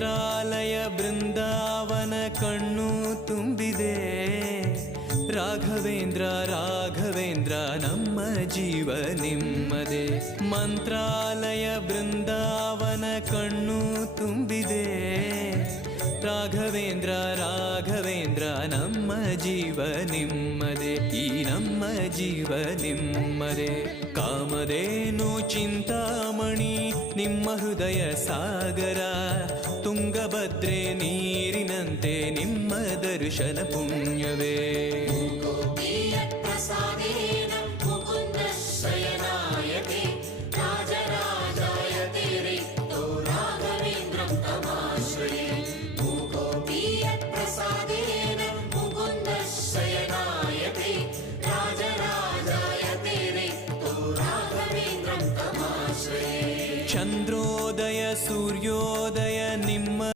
ಮಂತ್ರಾಲಯ ಬೃಂದಾವನ ಕಣ್ಣು ತುಂಬಿದೆ. ರಾಘವೇಂದ್ರ ರಾಘವೇಂದ್ರ ನಮ್ಮ ಜೀವ ನಿಮ್ಮದೇ. ಮಂತ್ರಾಲಯ ಬೃಂದಾವನ ಕಣ್ಣು ತುಂಬಿದೆ. ರಾಘವೇಂದ್ರ ರಾಘವೇಂದ್ರ ನಮ್ಮ ಜೀವ ನಿಮ್ಮದೇ. ಈ ನಮ್ಮ ಜೀವ ನಿಮ್ಮದೇ. ಕಾಮಧೇನು ಚಿಂತಾಮಣಿ ನಿಮ್ಮ ಹೃದಯ ಸಾಗರ. ತುಂಗಭದ್ರೆ ನೀರಿನಂತೆ ನಿಮ್ಮ ದರ್ಶನ ಪುಣ್ಯವೇ.